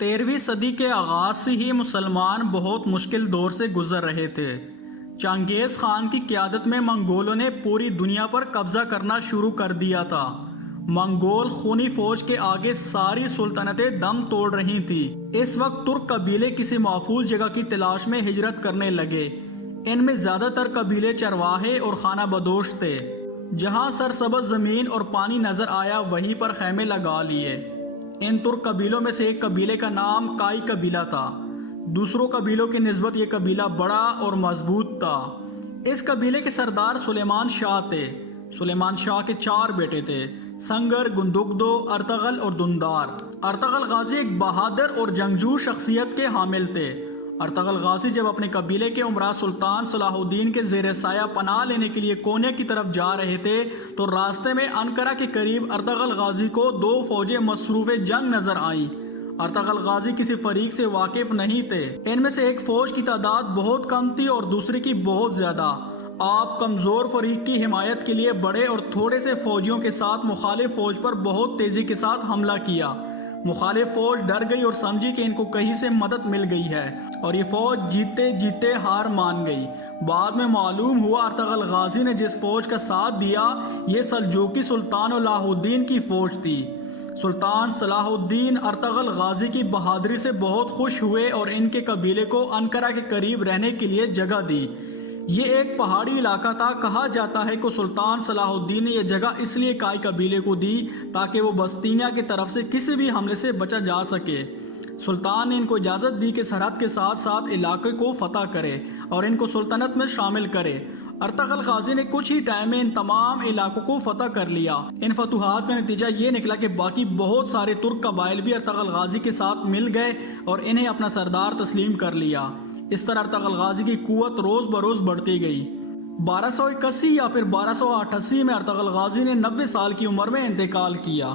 13ویں صدی کے آغاز سے ہی مسلمان بہت مشکل دور سے گزر رہے تھے۔ چنگیز خان کی قیادت میں منگولوں نے پوری دنیا پر قبضہ کرنا شروع کر دیا تھا۔ منگول خونی فوج کے آگے ساری سلطنتیں دم توڑ رہی تھیں۔ اس وقت ترک قبیلے کسی محفوظ جگہ کی تلاش میں ہجرت کرنے لگے۔ ان میں زیادہ تر قبیلے چرواہے اور خانہ بدوش تھے۔ جہاں سرسبز زمین اور پانی نظر آیا وہیں پر خیمے لگا لیے۔ ان ترک قبیلوں میں سے ایک قبیلے کا نام کائی قبیلہ تھا۔ دوسروں قبیلوں کی نسبت یہ قبیلہ بڑا اور مضبوط تھا۔ اس قبیلے کے سردار سلیمان شاہ تھے۔ سلیمان شاہ کے 4 بیٹے تھے: سنگر، گندگدو، ارطغرل اور دندار۔ ارطغرل غازی ایک بہادر اور جنگجو شخصیت کے حامل تھے۔ ارطغرل غازی جب اپنے قبیلے کے امراء سلطان صلاح الدین کے زیر سایہ پناہ لینے کے لیے کونیا کی طرف جا رہے تھے تو راستے میں انقرہ کے قریب ارطغرل غازی کو 2 فوجیں مصروف جنگ نظر آئیں۔ ارطغرل غازی کسی فریق سے واقف نہیں تھے۔ ان میں سے ایک فوج کی تعداد بہت کم تھی اور دوسری کی بہت زیادہ۔ آپ کمزور فریق کی حمایت کے لیے بڑے اور تھوڑے سے فوجیوں کے ساتھ مخالف فوج پر بہت تیزی کے ساتھ حملہ کیا۔ مخالف فوج ڈر گئی اور سمجھی کہ ان کو کہیں سے مدد مل گئی ہے، اور یہ فوج جیتے جیتے ہار مان گئی۔ بعد میں معلوم ہوا ارطغرل غازی نے جس فوج کا ساتھ دیا یہ سلجوقی سلطان صلاح الدین کی فوج تھی۔ سلطان صلاح الدین ارطغرل غازی کی بہادری سے بہت خوش ہوئے اور ان کے قبیلے کو انقرہ کے قریب رہنے کے لیے جگہ دی۔ یہ ایک پہاڑی علاقہ تھا۔ کہا جاتا ہے کہ سلطان صلاح الدین نے یہ جگہ اس لیے کائی قبیلے کو دی تاکہ وہ بسطینیہ کی طرف سے کسی بھی حملے سے بچا جا سکے۔ سلطان نے ان کو اجازت دی کہ سرحد کے ساتھ ساتھ علاقے کو فتح کرے اور ان کو سلطنت میں شامل کرے۔ ارطغرل غازی نے کچھ ہی ٹائم میں ان تمام علاقوں کو فتح کر لیا۔ ان فتوحات کا نتیجہ یہ نکلا کہ باقی بہت سارے ترک قبائل بھی ارطغرل غازی کے ساتھ مل گئے اور انہیں اپنا سردار تسلیم کر لیا۔ اس طرح ارطغرل غازی کی قوت روز بروز بڑھتی گئی۔ 1281 یا پھر 1288 میں ارطغرل غازی نے 90 سال کی عمر میں انتقال کیا۔